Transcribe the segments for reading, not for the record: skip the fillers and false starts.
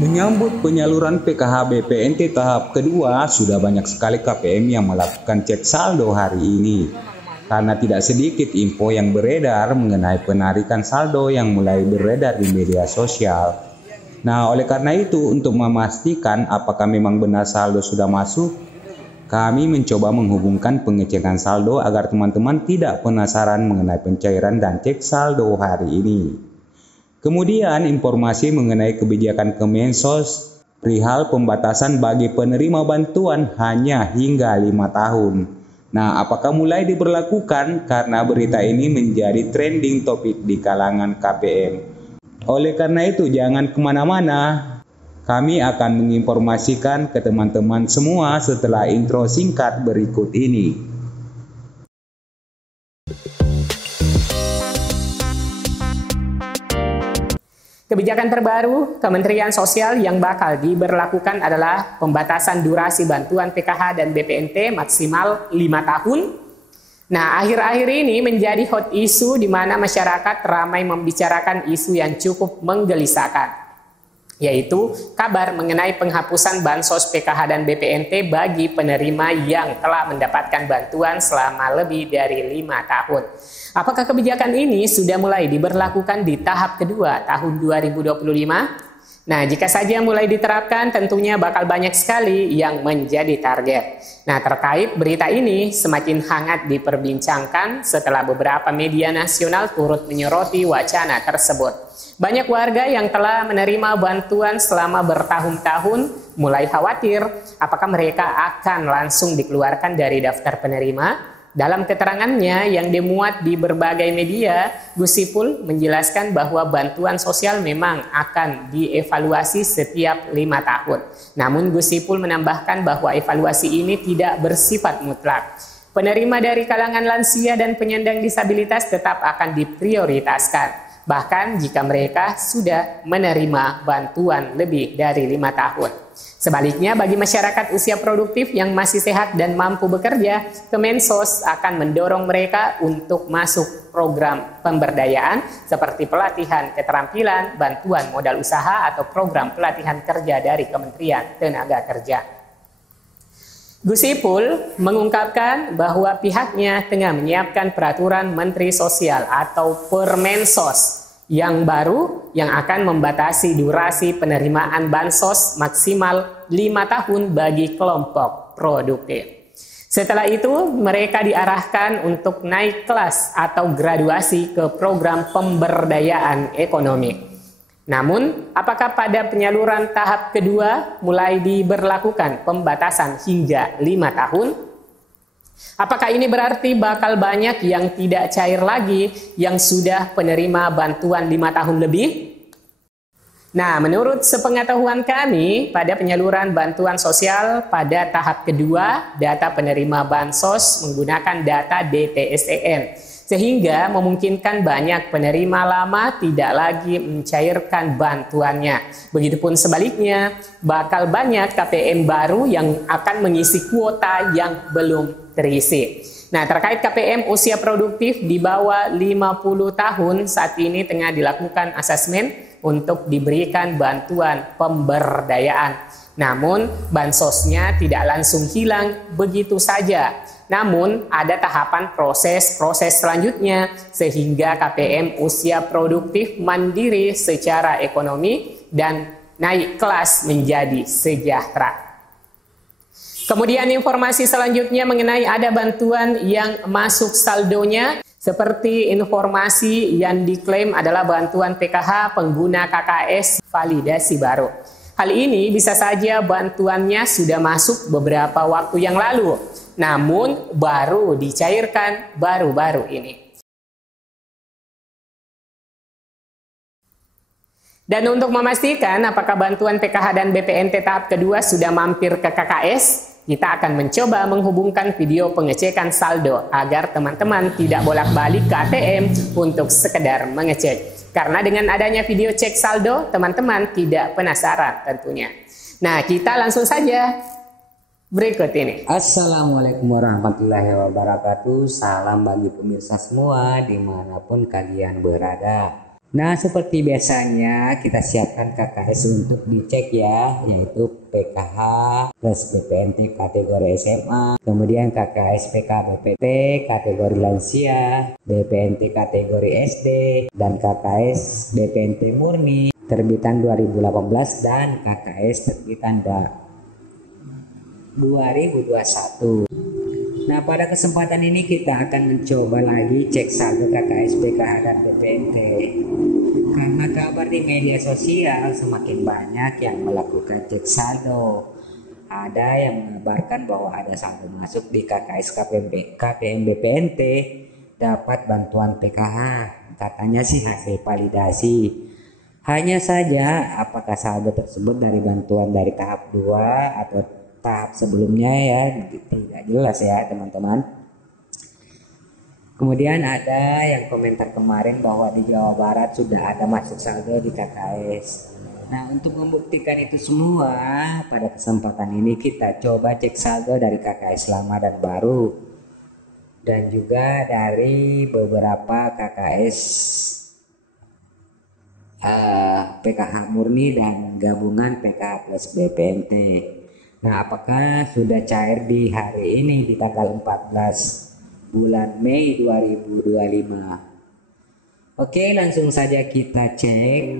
Menyambut penyaluran PKH BPNT tahap kedua, sudah banyak sekali KPM yang melakukan cek saldo hari ini. Karena tidak sedikit info yang beredar mengenai penarikan saldo yang mulai beredar di media sosial. Nah, oleh karena itu, untuk memastikan apakah memang benar saldo sudah masuk, kami mencoba menghubungkan pengecekan saldo agar teman-teman tidak penasaran mengenai pencairan dan cek saldo hari ini. Kemudian informasi mengenai kebijakan Kemensos perihal pembatasan bagi penerima bantuan hanya hingga 5 tahun. Nah, apakah mulai diberlakukan? Karena berita ini menjadi trending topik di kalangan KPM. Oleh karena itu, jangan kemana-mana. Kami akan menginformasikan ke teman-teman semua setelah intro singkat berikut ini. Kebijakan terbaru Kementerian Sosial yang bakal diberlakukan adalah pembatasan durasi bantuan PKH dan BPNT maksimal 5 tahun. Nah, akhir-akhir ini menjadi hot isu di mana masyarakat ramai membicarakan isu yang cukup menggelisahkan, yaitu kabar mengenai penghapusan bansos PKH dan BPNT bagi penerima yang telah mendapatkan bantuan selama lebih dari 5 tahun. Apakah kebijakan ini sudah mulai diberlakukan di tahap kedua tahun 2025? Nah, jika saja mulai diterapkan, tentunya bakal banyak sekali yang menjadi target. Nah, terkait berita ini semakin hangat diperbincangkan setelah beberapa media nasional turut menyoroti wacana tersebut. Banyak warga yang telah menerima bantuan selama bertahun-tahun mulai khawatir apakah mereka akan langsung dikeluarkan dari daftar penerima. Dalam keterangannya yang dimuat di berbagai media, Gus Ipul menjelaskan bahwa bantuan sosial memang akan dievaluasi setiap 5 tahun. Namun Gus Ipul menambahkan bahwa evaluasi ini tidak bersifat mutlak. Penerima dari kalangan lansia dan penyandang disabilitas tetap akan diprioritaskan. Bahkan jika mereka sudah menerima bantuan lebih dari 5 tahun. Sebaliknya, bagi masyarakat usia produktif yang masih sehat dan mampu bekerja, Kemensos akan mendorong mereka untuk masuk program pemberdayaan seperti pelatihan keterampilan, bantuan modal usaha, atau program pelatihan kerja dari Kementerian Tenaga Kerja. Gus Ipul mengungkapkan bahwa pihaknya tengah menyiapkan peraturan Menteri Sosial atau Permensos yang baru yang akan membatasi durasi penerimaan bansos maksimal 5 tahun bagi kelompok produktif. Setelah itu, mereka diarahkan untuk naik kelas atau graduasi ke program pemberdayaan ekonomi. Namun, apakah pada penyaluran tahap kedua mulai diberlakukan pembatasan hingga 5 tahun? Apakah ini berarti bakal banyak yang tidak cair lagi yang sudah penerima bantuan 5 tahun lebih? Nah, menurut sepengetahuan kami, pada penyaluran bantuan sosial pada tahap kedua, data penerima bansos menggunakan data DTSEN. Sehingga memungkinkan banyak penerima lama tidak lagi mencairkan bantuannya. Begitupun sebaliknya, bakal banyak KPM baru yang akan mengisi kuota yang belum terisi. Nah, terkait KPM usia produktif di bawah 50 tahun, saat ini tengah dilakukan asesmen untuk diberikan bantuan pemberdayaan. Namun, bansosnya tidak langsung hilang begitu saja. Namun, ada tahapan proses selanjutnya sehingga KPM usia produktif mandiri secara ekonomi dan naik kelas menjadi sejahtera. Kemudian informasi selanjutnya mengenai ada bantuan yang masuk saldonya, seperti informasi yang diklaim adalah bantuan PKH pengguna KKS validasi baru. Hal ini bisa saja bantuannya sudah masuk beberapa waktu yang lalu, namun baru dicairkan baru-baru ini. Dan untuk memastikan apakah bantuan PKH dan BPNT tahap kedua sudah mampir ke KKS, kita akan mencoba menghubungkan video pengecekan saldo agar teman-teman tidak bolak-balik ke ATM untuk sekedar mengecek. Karena dengan adanya video cek saldo, teman-teman tidak penasaran tentunya. Nah, kita langsung saja berikut ini. Assalamualaikum warahmatullahi wabarakatuh. Salam bagi pemirsa semua dimanapun kalian berada. Nah, seperti biasanya kita siapkan KKS untuk dicek ya, yaitu PKH plus BPNT kategori SMA, kemudian KKS PKBPT kategori lansia, BPNT kategori SD, dan KKS BPNT murni terbitan 2018 dan KKS terbitan 2021. Nah, pada kesempatan ini kita akan mencoba lagi cek saldo KKS, PKH, dan BPNT. Karena kabar di media sosial semakin banyak yang melakukan cek saldo. Ada yang mengabarkan bahwa ada saldo masuk di KKS, KPM, BPNT dapat bantuan PKH. Katanya sih hasil validasi. Hanya saja apakah saldo tersebut dari bantuan dari tahap 2 atau tahap sebelumnya ya, tidak jelas ya teman-teman. Kemudian ada yang komentar kemarin bahwa di Jawa Barat sudah ada masuk saldo di KKS. Nah, untuk membuktikan itu semua, pada kesempatan ini kita coba cek saldo dari KKS lama dan baru, dan juga dari beberapa KKS PKH murni dan gabungan PKH plus BPNT. Nah, apakah sudah cair di hari ini di tanggal 14 bulan Mei 2025? Oke, langsung saja kita cek.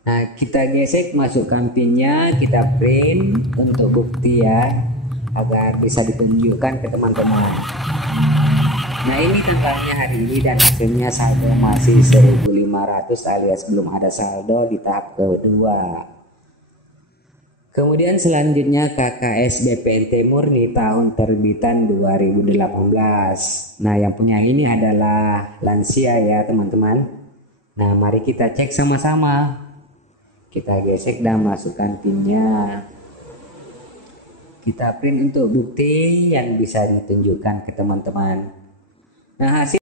Nah, kita gesek, masukkan pinnya, kita print untuk bukti ya, agar bisa ditunjukkan ke teman-teman. Nah, ini tanggalnya hari ini dan hasilnya saldo masih 1.500 alias belum ada saldo di tahap kedua. Kemudian selanjutnya KKS BPNT murni tahun terbitan 2018. Nah, yang punya ini adalah lansia ya teman-teman. Nah, mari kita cek sama-sama. Kita gesek dan masukkan pinnya. Kita print untuk bukti yang bisa ditunjukkan ke teman-teman. Nah, hasil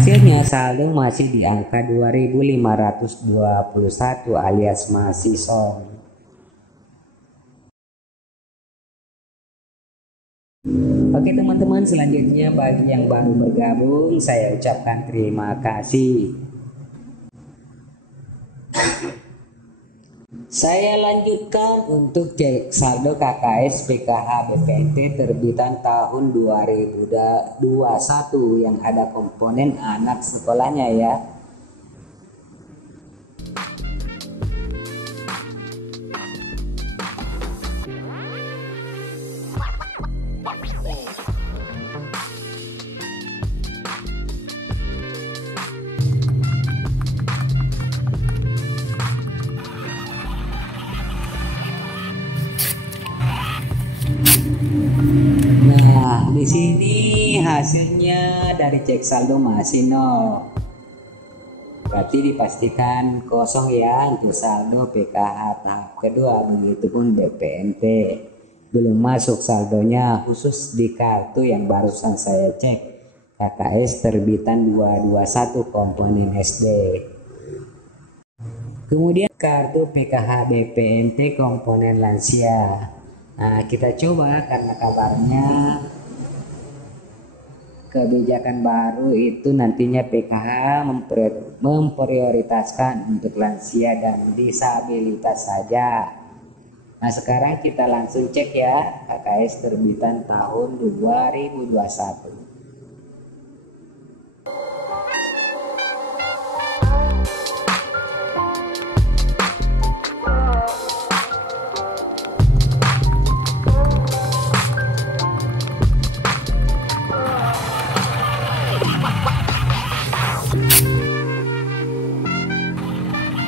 hasilnya saldo masih di angka 2.521 alias masih solid. Oke teman-teman, selanjutnya bagi yang baru bergabung saya ucapkan terima kasih. Saya lanjutkan untuk cek saldo KKS PKH BPNT terbitan tahun 2021 yang ada komponen anak sekolahnya ya. Di sini hasilnya dari cek saldo masih nol. Berarti dipastikan kosong ya untuk saldo PKH tahap kedua. Begitupun BPNT. Belum masuk saldonya khusus di kartu yang barusan saya cek. KKS terbitan 221 komponen SD. Kemudian kartu PKH BPNT komponen lansia. Nah, kita coba karena kabarnya kebijakan baru itu nantinya PKH memprioritaskan untuk lansia dan disabilitas saja. Nah, sekarang kita langsung cek ya KKS terbitan tahun 2021.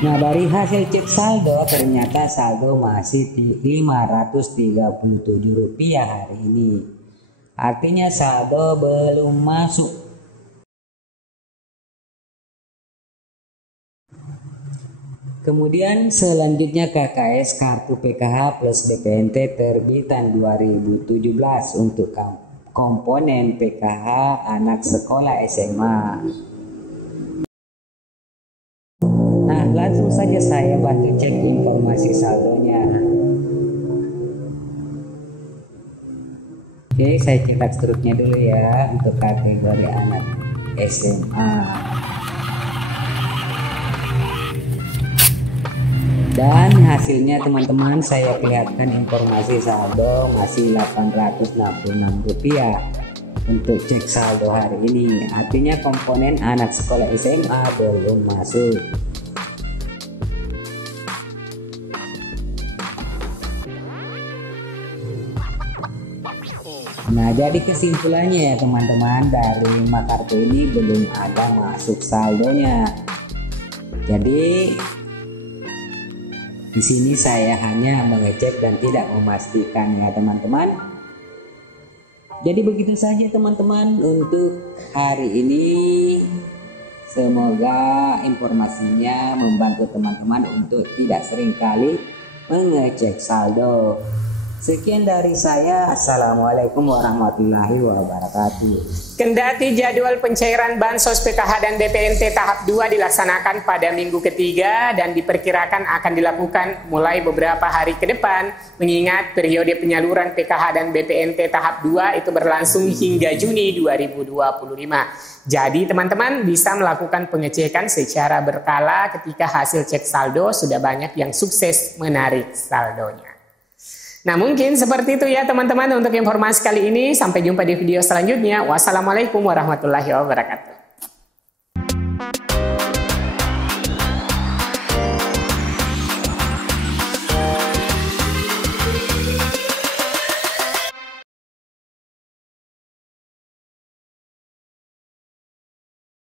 Nah, dari hasil cek saldo ternyata saldo masih Rp537 hari ini. Artinya saldo belum masuk. Kemudian selanjutnya KKS kartu PKH plus BPNT terbitan 2017 untuk komponen PKH anak sekolah SMA. Nah, langsung saja saya bantu cek informasi saldonya. Oke, saya cetak struknya dulu ya untuk kategori anak SMA. Dan hasilnya teman-teman, saya perlihatkan informasi saldo masih Rp866 untuk cek saldo hari ini. Artinya komponen anak sekolah SMA belum masuk. Nah, jadi kesimpulannya ya teman-teman, dari 5 kartu ini belum ada masuk saldonya. Jadi di sini saya hanya mengecek dan tidak memastikan ya teman-teman. Jadi begitu saja teman-teman untuk hari ini. Semoga informasinya membantu teman-teman untuk tidak seringkali mengecek saldo. Sekian dari saya. Assalamualaikum warahmatullahi wabarakatuh. Kendati jadwal pencairan bansos PKH dan BPNT tahap 2 dilaksanakan pada minggu ketiga dan diperkirakan akan dilakukan mulai beberapa hari ke depan, mengingat periode penyaluran PKH dan BPNT tahap 2 itu berlangsung hingga Juni 2025. Jadi teman-teman bisa melakukan pengecekan secara berkala ketika hasil cek saldo sudah banyak yang sukses menarik saldonya. Nah, mungkin seperti itu ya teman-teman untuk informasi kali ini. Sampai jumpa di video selanjutnya. Wassalamualaikum warahmatullahi wabarakatuh.